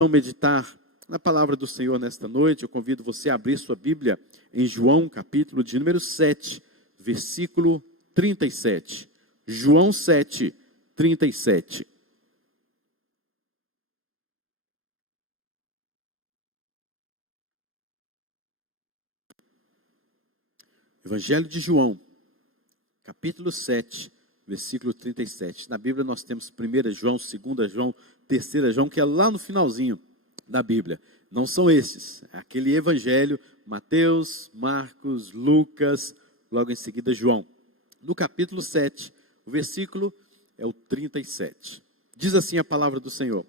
Vamos meditar na palavra do Senhor nesta noite. Eu convido você a abrir sua Bíblia em João, capítulo de número 7, versículo 37. João 7, 37. Evangelho de João, capítulo 7, versículo 37. Na Bíblia nós temos 1 João, 2 João, 3 João, que é lá no finalzinho da Bíblia. Não são esses, é aquele evangelho, Mateus, Marcos, Lucas, logo em seguida João. No capítulo 7, o versículo é o 37. Diz assim a palavra do Senhor: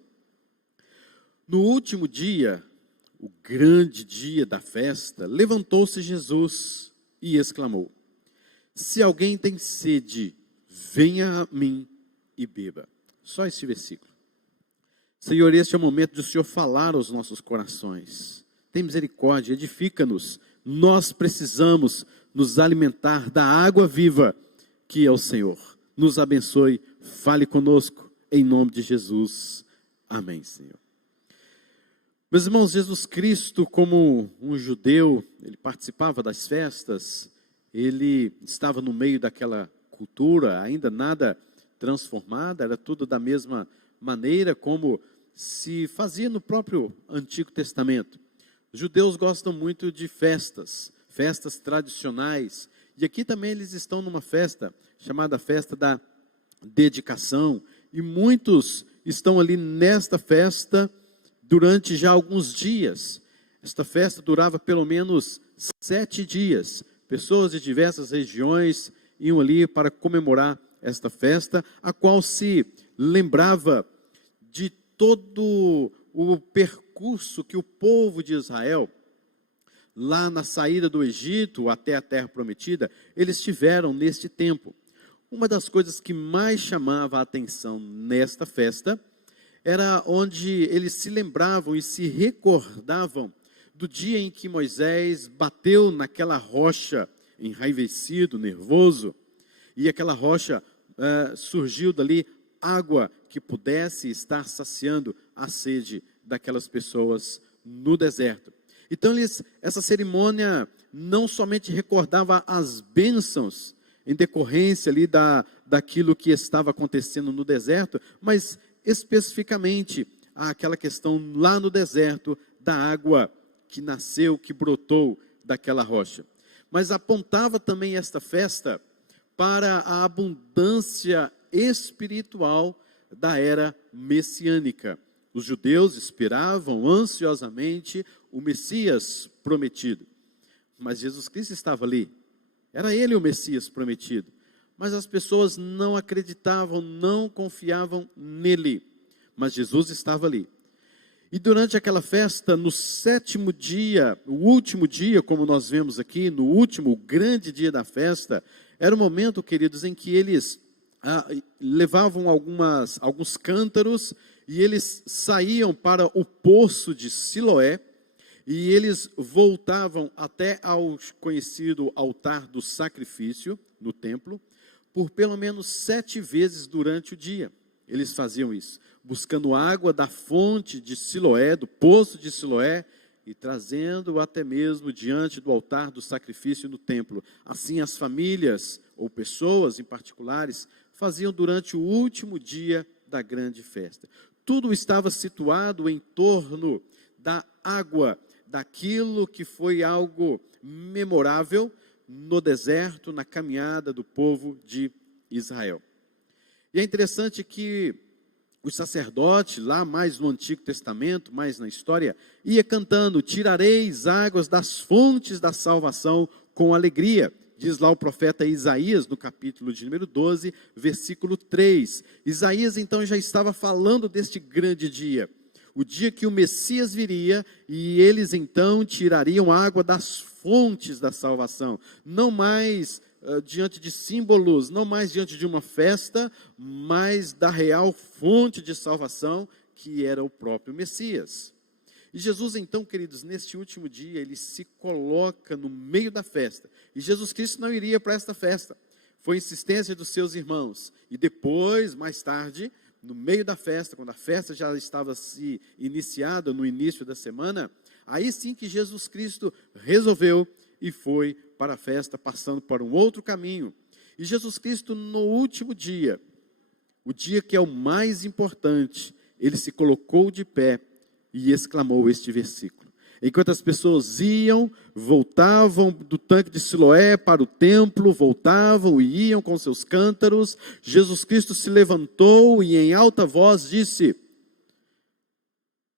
No último dia, o grande dia da festa, levantou-se Jesus e exclamou: Se alguém tem sede, venha a mim e beba. Só esse versículo. Senhor, este é o momento de o Senhor falar aos nossos corações. Tem misericórdia, edifica-nos. Nós precisamos nos alimentar da água viva que é o Senhor. Nos abençoe, fale conosco, em nome de Jesus. Amém, Senhor. Meus irmãos, Jesus Cristo, como um judeu, ele participava das festas, ele estava no meio daquela cultura, ainda nada transformada, era tudo da mesma maneira como se fazia no próprio Antigo Testamento. Os judeus gostam muito de festas, festas tradicionais, e aqui também eles estão numa festa, chamada festa da dedicação, e muitos estão ali nesta festa durante já alguns dias. Esta festa durava pelo menos 7 dias, pessoas de diversas regiões iam ali para comemorar esta festa, a qual se lembrava de todo o percurso que o povo de Israel, lá na saída do Egito até a terra prometida, eles tiveram neste tempo. Uma das coisas que mais chamava a atenção nesta festa era onde eles se lembravam e se recordavam do dia em que Moisés bateu naquela rocha, enraivecido, nervoso, e aquela rocha surgiu dali água que pudesse estar saciando a sede daquelas pessoas no deserto. Então essa cerimônia não somente recordava as bênçãos em decorrência ali daquilo que estava acontecendo no deserto, mas especificamente aquela questão lá no deserto da água que nasceu, que brotou daquela rocha. Mas apontava também esta festa para a abundância espiritual da era messiânica. Os judeus esperavam ansiosamente o Messias prometido. Mas Jesus Cristo estava ali. Era ele o Messias prometido. Mas as pessoas não acreditavam, não confiavam nele. Mas Jesus estava ali. E durante aquela festa, no 7º dia, o último dia, como nós vemos aqui, no último grande dia da festa, era o momento, queridos, em que eles levavam alguns cântaros e eles saíam para o poço de Siloé e eles voltavam até ao conhecido altar do sacrifício no templo por pelo menos 7 vezes durante o dia. Eles faziam isso, buscando água da fonte de Siloé, do poço de Siloé, e trazendo até mesmo diante do altar do sacrifício no templo. Assim as famílias, ou pessoas em particulares, faziam durante o último dia da grande festa. Tudo estava situado em torno da água, daquilo que foi algo memorável no deserto, na caminhada do povo de Israel. E é interessante que os sacerdotes, lá mais no Antigo Testamento, mais na história, ia cantando: tirareis águas das fontes da salvação com alegria. Diz lá o profeta Isaías, no capítulo de número 12, versículo 3. Isaías então já estava falando deste grande dia. O dia que o Messias viria e eles então tirariam água das fontes da salvação. Não mais diante de símbolos, não mais diante de uma festa, mas da real fonte de salvação, que era o próprio Messias. E Jesus então, queridos, neste último dia, ele se coloca no meio da festa. E Jesus Cristo não iria para esta festa. Foi insistência dos seus irmãos. E depois, mais tarde, no meio da festa, quando a festa já estava se iniciada no início da semana, aí sim que Jesus Cristo resolveu e foi para a festa, passando por um outro caminho. E Jesus Cristo, no último dia, o dia que é o mais importante, ele se colocou de pé e exclamou este versículo. Enquanto as pessoas iam, voltavam do tanque de Siloé para o templo, voltavam e iam com seus cântaros, Jesus Cristo se levantou e em alta voz disse: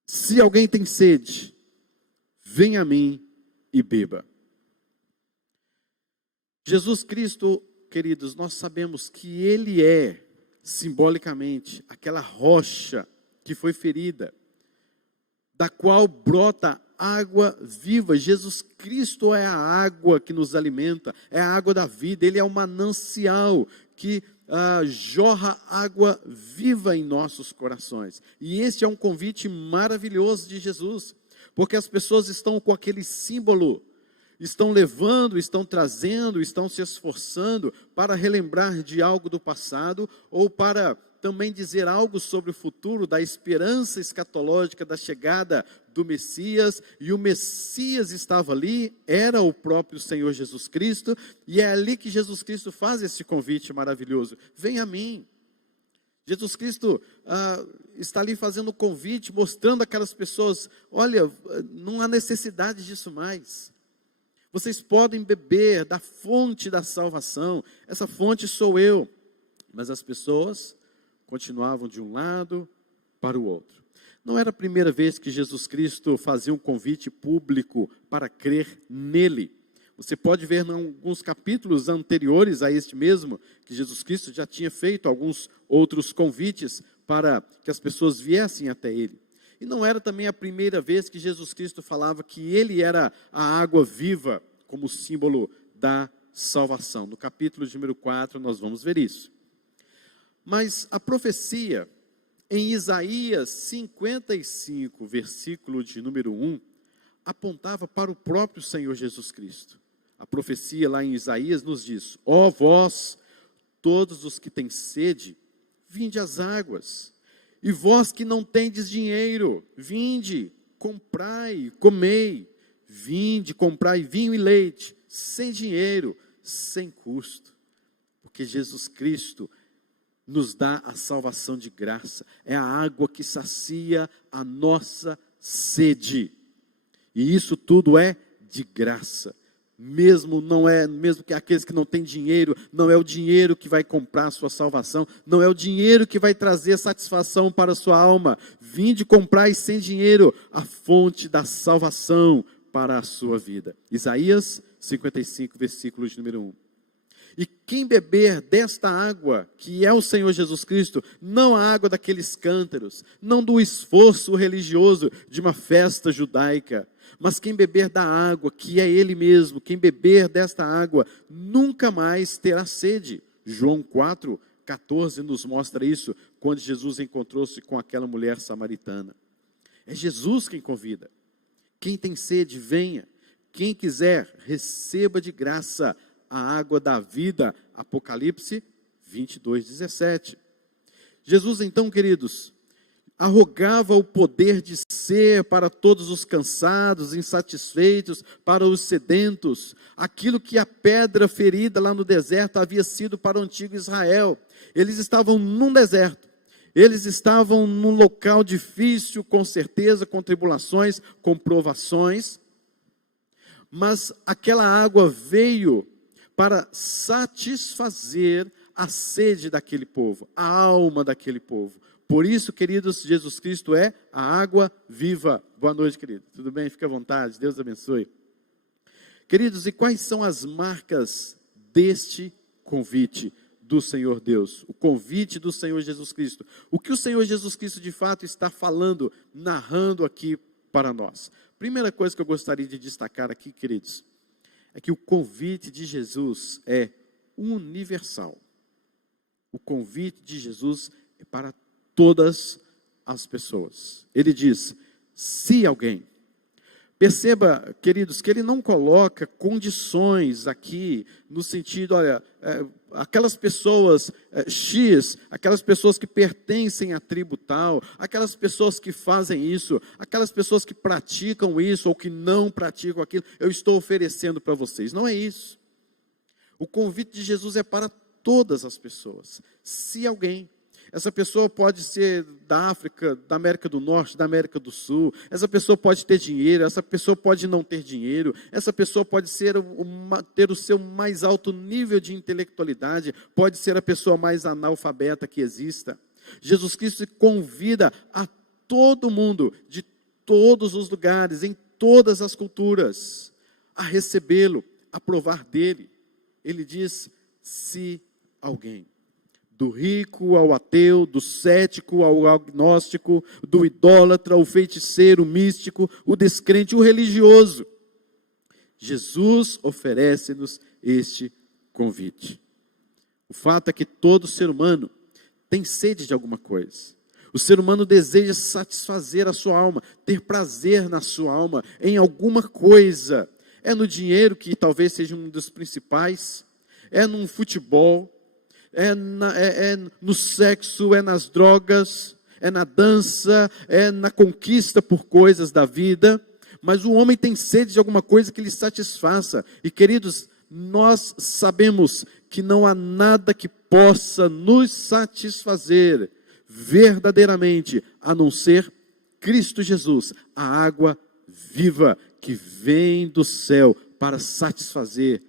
se alguém tem sede, venha a mim e beba. Jesus Cristo, queridos, nós sabemos que Ele é, simbolicamente, aquela rocha que foi ferida, da qual brota água viva. Jesus Cristo é a água que nos alimenta, é a água da vida, Ele é o manancial que jorra água viva em nossos corações. E este é um convite maravilhoso de Jesus, porque as pessoas estão com aquele símbolo, estão levando, estão trazendo, estão se esforçando para relembrar de algo do passado, ou para também dizer algo sobre o futuro, da esperança escatológica da chegada do Messias, e o Messias estava ali, era o próprio Senhor Jesus Cristo, e é ali que Jesus Cristo faz esse convite maravilhoso: vem a mim. Jesus Cristo está ali fazendo o convite, mostrando aquelas pessoas: olha, não há necessidade disso mais. Vocês podem beber da fonte da salvação, essa fonte sou eu. Mas as pessoas continuavam de um lado para o outro. Não era a primeira vez que Jesus Cristo fazia um convite público para crer nele. Você pode ver em alguns capítulos anteriores a este mesmo, que Jesus Cristo já tinha feito alguns outros convites para que as pessoas viessem até ele. E não era também a primeira vez que Jesus Cristo falava que ele era a água viva, como símbolo da salvação. No capítulo de número 4 nós vamos ver isso. Mas a profecia em Isaías 55, versículo de número 1, apontava para o próprio Senhor Jesus Cristo. A profecia lá em Isaías nos diz: ó vós, todos os que têm sede, vinde às águas. E vós que não tendes dinheiro, vinde, comprai, comei. Vinde, comprai vinho e leite, sem dinheiro, sem custo. Porque Jesus Cristo nos dá a salvação de graça. É a água que sacia a nossa sede. E isso tudo é de graça. Mesmo que aqueles que não têm dinheiro, não é o dinheiro que vai comprar a sua salvação, não é o dinheiro que vai trazer satisfação para a sua alma. Vinde, comprai sem dinheiro a fonte da salvação para a sua vida. Isaías 55, versículo de número 1. E quem beber desta água, que é o Senhor Jesus Cristo, não a água daqueles cântaros, não do esforço religioso de uma festa judaica, mas quem beber da água, que é Ele mesmo, quem beber desta água, nunca mais terá sede. João 4, 14 nos mostra isso, quando Jesus encontrou-se com aquela mulher samaritana. É Jesus quem convida. Quem tem sede, venha. Quem quiser, receba de graça a água da vida. Apocalipse 22, 17. Jesus, então, queridos, arrogava o poder de ser para todos os cansados, insatisfeitos, para os sedentos, aquilo que a pedra ferida lá no deserto havia sido para o antigo Israel. Eles estavam num deserto. Eles estavam num local difícil, com certeza, com tribulações, com provações, mas aquela água veio para satisfazer a sede daquele povo, a alma daquele povo. Por isso, queridos, Jesus Cristo é a água viva. Boa noite, querido. Tudo bem? Fique à vontade. Deus abençoe. Queridos, e quais são as marcas deste convite do Senhor Deus, o convite do Senhor Jesus Cristo? O que o Senhor Jesus Cristo de fato está falando, narrando aqui para nós? Primeira coisa que eu gostaria de destacar aqui, queridos, é que o convite de Jesus é universal. O convite de Jesus é para todas as pessoas. Ele diz: se alguém. Perceba, queridos, que ele não coloca condições aqui, no sentido, olha, aquelas pessoas X, aquelas pessoas que pertencem à tribo tal, aquelas pessoas que fazem isso, aquelas pessoas que praticam isso ou que não praticam aquilo, eu estou oferecendo para vocês. Não é isso. O convite de Jesus é para todas as pessoas. Se alguém... Essa pessoa pode ser da África, da América do Norte, da América do Sul. Essa pessoa pode ter dinheiro, essa pessoa pode não ter dinheiro. Essa pessoa pode ter o seu mais alto nível de intelectualidade. Pode ser a pessoa mais analfabeta que exista. Jesus Cristo convida a todo mundo, de todos os lugares, em todas as culturas, a recebê-lo, a provar dele. Ele diz, se alguém. Do rico ao ateu, do cético ao agnóstico, do idólatra ao feiticeiro, o místico, o descrente, o religioso. Jesus oferece-nos este convite. O fato é que todo ser humano tem sede de alguma coisa. O ser humano deseja satisfazer a sua alma, ter prazer na sua alma, em alguma coisa. É no dinheiro, que talvez seja um dos principais, é no futebol, é no sexo, é nas drogas, é na dança, é na conquista por coisas da vida, mas o homem tem sede de alguma coisa que lhe satisfaça. E queridos, nós sabemos que não há nada que possa nos satisfazer verdadeiramente, a não ser Cristo Jesus, a água viva que vem do céu para satisfazer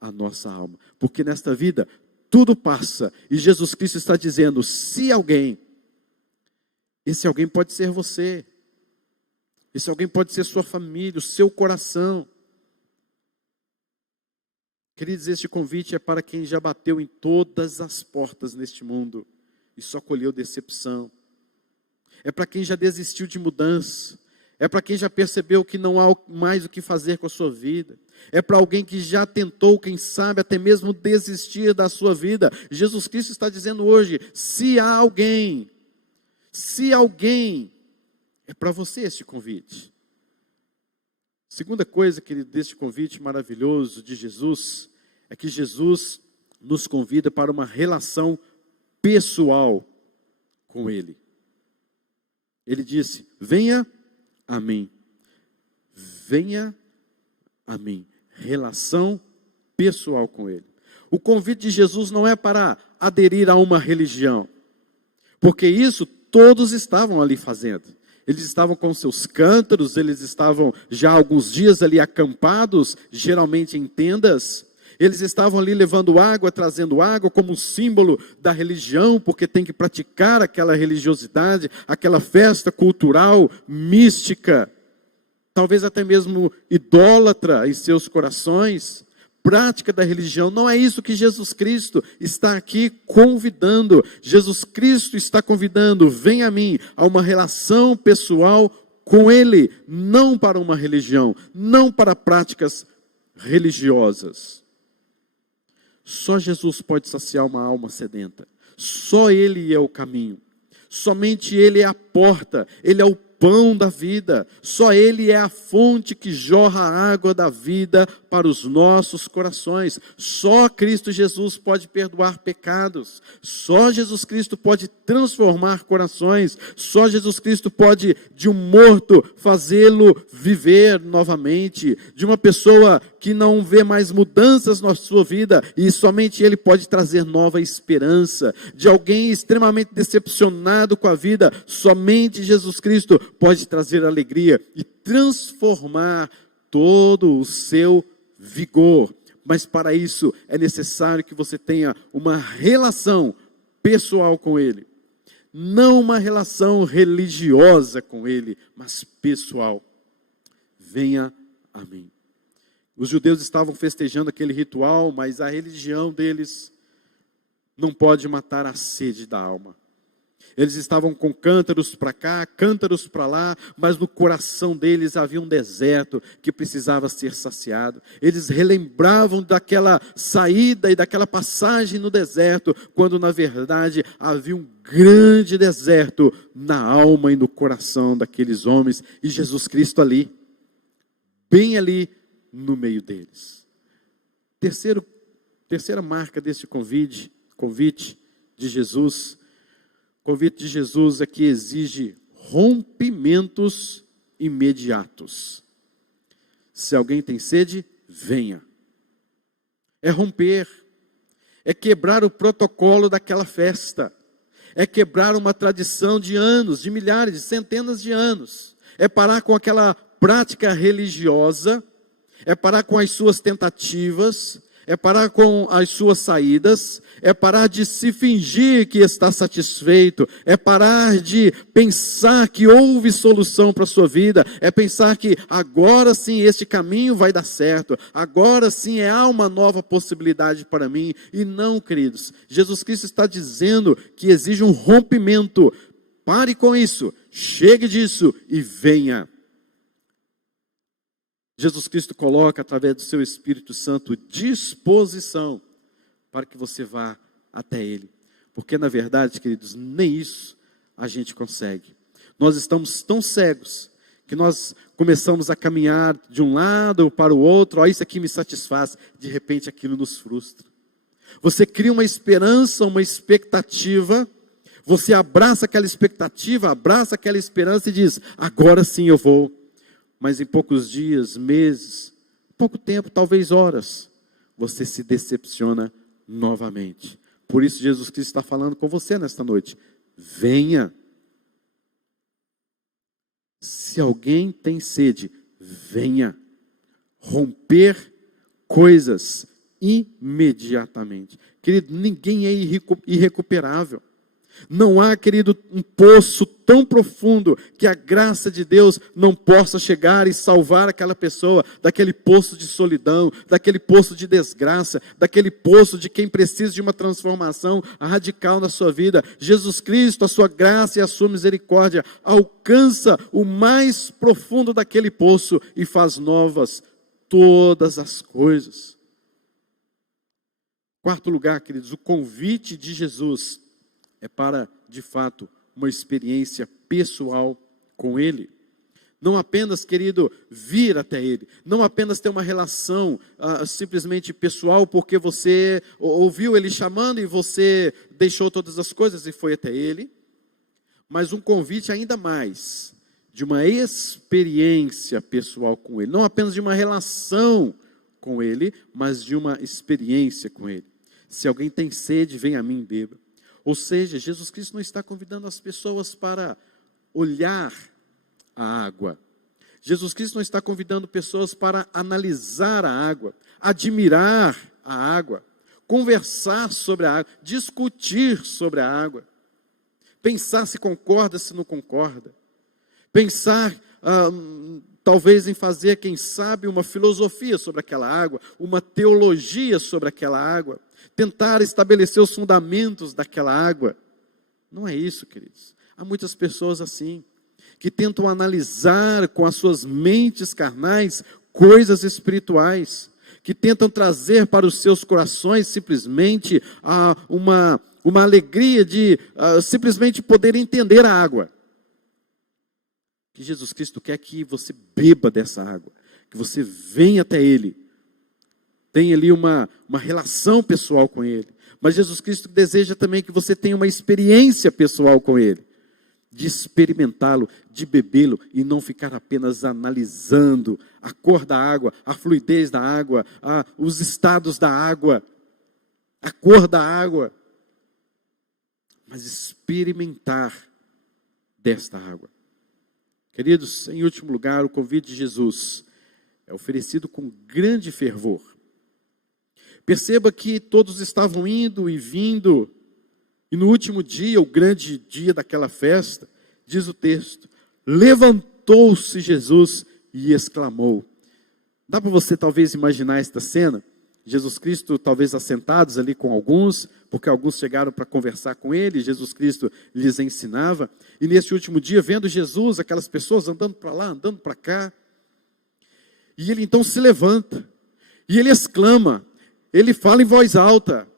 a nossa alma. Porque nesta vida tudo passa, e Jesus Cristo está dizendo, se alguém, esse alguém pode ser você, esse alguém pode ser sua família, o seu coração. Queridos, este convite é para quem já bateu em todas as portas neste mundo, e só colheu decepção. É para quem já desistiu de mudança, é para quem já percebeu que não há mais o que fazer com a sua vida. É para alguém que já tentou, quem sabe, até mesmo desistir da sua vida. Jesus Cristo está dizendo hoje, se há alguém, é para você este convite. Segunda coisa, querido, deste convite maravilhoso de Jesus, é que Jesus nos convida para uma relação pessoal com Ele. Ele disse, venha a mim. Venha a mim. Relação pessoal com Ele. O convite de Jesus não é para aderir a uma religião, porque isso todos estavam ali fazendo. Eles estavam com seus cântaros, eles estavam já há alguns dias ali acampados, geralmente em tendas. Eles estavam ali levando água, trazendo água como um símbolo da religião, porque tem que praticar aquela religiosidade, aquela festa cultural, mística, talvez até mesmo idólatra em seus corações. Prática da religião, não é isso que Jesus Cristo está aqui convidando. Jesus Cristo está convidando, vem a mim, a uma relação pessoal com Ele, não para uma religião, não para práticas religiosas. Só Jesus pode saciar uma alma sedenta. Só Ele é o caminho. Somente Ele é a porta. Ele é o pão da vida. Só Ele é a fonte que jorra a água da vida para os nossos corações. Só Cristo Jesus pode perdoar pecados. Só Jesus Cristo pode transformar corações. Só Jesus Cristo pode, de um morto, fazê-lo viver novamente. De uma pessoa que não vê mais mudanças na sua vida, e somente Ele pode trazer nova esperança. De alguém extremamente decepcionado com a vida, somente Jesus Cristo pode trazer alegria e transformar todo o seu vigor. Mas para isso é necessário que você tenha uma relação pessoal com Ele. Não uma relação religiosa com Ele, mas pessoal. Venha a mim. Os judeus estavam festejando aquele ritual, mas a religião deles não pode matar a sede da alma. Eles estavam com cântaros para cá, cântaros para lá, mas no coração deles havia um deserto que precisava ser saciado. Eles relembravam daquela saída e daquela passagem no deserto, quando na verdade havia um grande deserto na alma e no coração daqueles homens, e Jesus Cristo ali bem ali no meio deles. Terceira marca desse convite de Jesus. O convite de Jesus é que exige rompimentos imediatos. Se alguém tem sede, venha. É romper, é quebrar o protocolo daquela festa, é quebrar uma tradição de anos, de milhares, de centenas de anos, é parar com aquela prática religiosa, é parar com as suas tentativas, é parar com as suas saídas, é parar de se fingir que está satisfeito, é parar de pensar que houve solução para a sua vida, é pensar que agora sim este caminho vai dar certo, agora sim há uma nova possibilidade para mim. E não, queridos, Jesus Cristo está dizendo que exige um rompimento. Pare com isso, chegue disso e venha. Jesus Cristo coloca, através do seu Espírito Santo, disposição para que você vá até Ele. Porque, na verdade, queridos, nem isso a gente consegue. Nós estamos tão cegos que nós começamos a caminhar de um lado para o outro. Isso aqui me satisfaz. De repente, aquilo nos frustra. Você cria uma esperança, uma expectativa. Você abraça aquela expectativa, abraça aquela esperança e diz, agora sim eu vou. Mas em poucos dias, meses, pouco tempo, talvez horas, você se decepciona novamente. Por isso Jesus Cristo está falando com você nesta noite. Venha. Se alguém tem sede, venha. Romper coisas imediatamente. Querido, ninguém é irrecuperável. Não há, querido, um poço tão profundo que a graça de Deus não possa chegar e salvar aquela pessoa daquele poço de solidão, daquele poço de desgraça, daquele poço de quem precisa de uma transformação radical na sua vida. Jesus Cristo, a sua graça e a sua misericórdia alcança o mais profundo daquele poço e faz novas todas as coisas. Quarto lugar, queridos, o convite de Jesus é para, de fato, uma experiência pessoal com Ele. Não apenas, querido, vir até Ele. Não apenas ter uma relação simplesmente pessoal, porque você ouviu Ele chamando e você deixou todas as coisas e foi até Ele. Mas um convite ainda mais, de uma experiência pessoal com Ele. Não apenas de uma relação com Ele, mas de uma experiência com Ele. Se alguém tem sede, vem a mim e beba. Ou seja, Jesus Cristo não está convidando as pessoas para olhar a água. Jesus Cristo não está convidando pessoas para analisar a água, admirar a água, conversar sobre a água, discutir sobre a água, pensar se concorda, se não concorda, pensar talvez em fazer, quem sabe, uma filosofia sobre aquela água, uma teologia sobre aquela água, tentar estabelecer os fundamentos daquela água. Não é isso, queridos. Há muitas pessoas assim, que tentam analisar com as suas mentes carnais coisas espirituais, que tentam trazer para os seus corações simplesmente uma alegria de simplesmente poder entender a água. Que Jesus Cristo quer que você beba dessa água, que você venha até Ele, tem ali uma relação pessoal com Ele. Mas Jesus Cristo deseja também que você tenha uma experiência pessoal com Ele, de experimentá-lo, de bebê-lo e não ficar apenas analisando a cor da água, a fluidez da água, os estados da água, a cor da água, mas experimentar desta água. Queridos, em último lugar, o convite de Jesus é oferecido com grande fervor. Perceba que todos estavam indo e vindo, e no último dia, o grande dia daquela festa, diz o texto, levantou-se Jesus e exclamou. Dá para você talvez imaginar esta cena? Jesus Cristo talvez assentados ali com alguns, porque alguns chegaram para conversar com Ele, Jesus Cristo lhes ensinava, e nesse último dia, vendo Jesus, aquelas pessoas andando para lá, andando para cá, e Ele então se levanta, e Ele exclama, Ele fala em voz alta,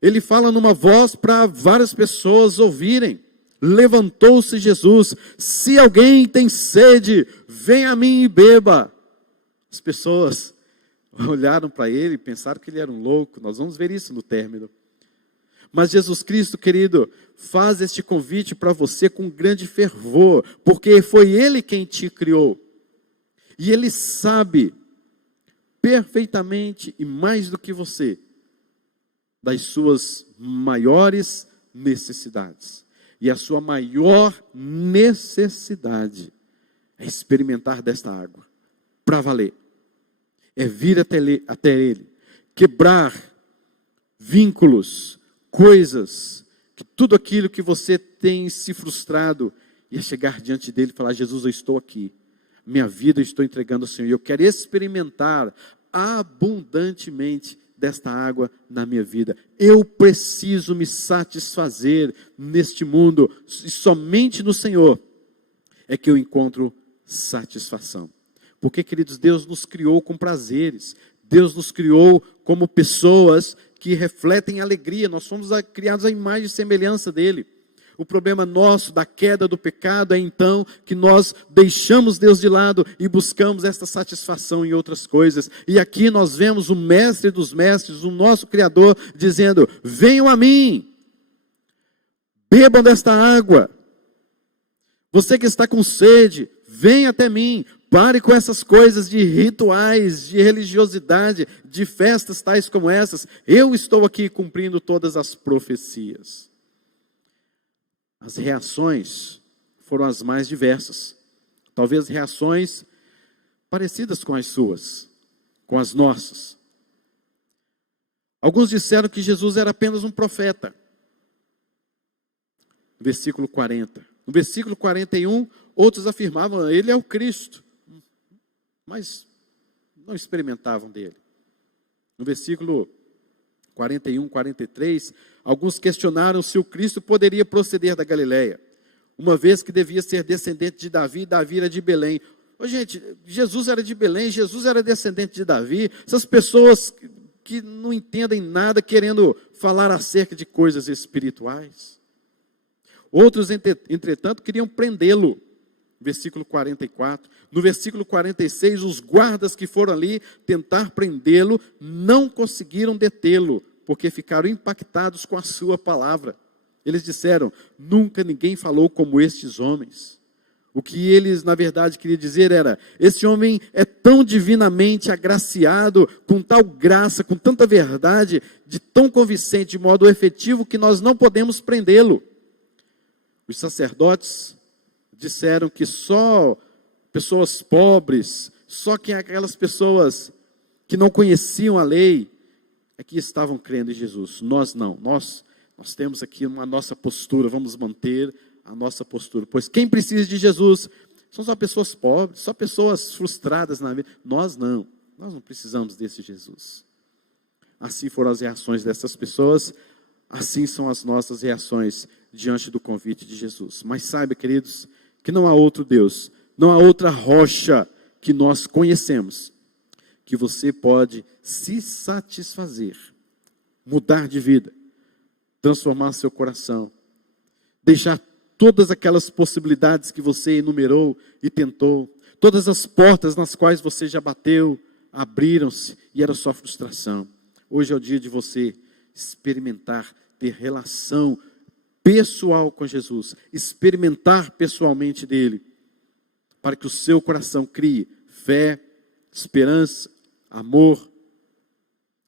Ele fala numa voz para várias pessoas ouvirem. Levantou-se Jesus, se alguém tem sede, venha a mim e beba. As pessoas olharam para ele e pensaram que ele era um louco. Nós vamos ver isso no término. Mas Jesus Cristo, querido, faz este convite para você com grande fervor, porque foi Ele quem te criou. E Ele sabe perfeitamente e mais do que você das suas maiores necessidades. E a sua maior necessidade é experimentar desta água, para valer. É vir até Ele, quebrar vínculos, coisas, que tudo aquilo que você tem se frustrado, e é chegar diante dele e falar: Jesus, eu estou aqui, minha vida eu estou entregando ao Senhor, e eu quero experimentar abundantemente desta água na minha vida. Eu preciso me satisfazer neste mundo, e somente no Senhor é que eu encontro satisfação. Porque, queridos, Deus nos criou com prazeres, Deus nos criou como pessoas que refletem alegria. Nós somos criados à imagem e semelhança dele. O problema nosso da queda do pecado é então que nós deixamos Deus de lado e buscamos esta satisfação em outras coisas. E aqui nós vemos o mestre dos mestres, o nosso Criador, dizendo: venham a mim, bebam desta água. Você que está com sede, venha até mim. Pare com essas coisas de rituais, de religiosidade, de festas tais como essas. Eu estou aqui cumprindo todas as profecias. As reações foram as mais diversas. Talvez reações parecidas com as suas, com as nossas. Alguns disseram que Jesus era apenas um profeta. Versículo 40. No versículo 41, outros afirmavam: ele é o Cristo. Mas não experimentavam dele. No versículo 41, 43, alguns questionaram se o Cristo poderia proceder da Galileia, uma vez que devia ser descendente de Davi, e Davi era de Belém. Gente, Jesus era de Belém, Jesus era descendente de Davi. Essas pessoas que não entendem nada, querendo falar acerca de coisas espirituais. Outros, entretanto, queriam prendê-lo. Versículo 44. No versículo 46, os guardas que foram ali tentar prendê-lo, não conseguiram detê-lo, porque ficaram impactados com a sua palavra. Eles disseram: nunca ninguém falou como estes homens. O que eles, na verdade, queriam dizer era: esse homem é tão divinamente agraciado, com tal graça, com tanta verdade, de tão convincente, de modo efetivo, que nós não podemos prendê-lo. Os sacerdotes disseram que só pessoas pobres, só que aquelas pessoas que não conheciam a lei, é que estavam crendo em Jesus. Nós não, nós temos aqui uma nossa postura, vamos manter a nossa postura, pois quem precisa de Jesus são só pessoas pobres, só pessoas frustradas na vida. Nós não precisamos desse Jesus. Assim foram as reações dessas pessoas, assim são as nossas reações diante do convite de Jesus. Mas saiba, queridos, que não há outro Deus, não há outra rocha que nós conhecemos, que você pode se satisfazer, mudar de vida, transformar seu coração, deixar todas aquelas possibilidades que você enumerou e tentou, todas as portas nas quais você já bateu, abriram-se e era só frustração. Hoje é o dia de você experimentar, ter relação pessoal com Jesus, experimentar pessoalmente dele, para que o seu coração crie fé, esperança, amor,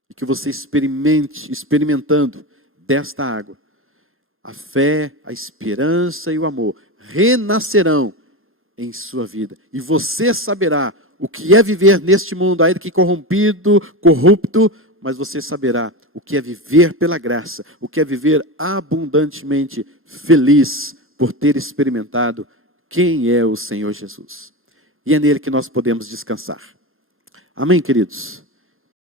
e que você experimentando desta água, a fé, a esperança e o amor renascerão em sua vida, e você saberá o que é viver neste mundo, ainda que corrompido, corrupto, mas você saberá o que é viver pela graça, o que é viver abundantemente feliz por ter experimentado quem é o Senhor Jesus. E é nele que nós podemos descansar. Amém, queridos?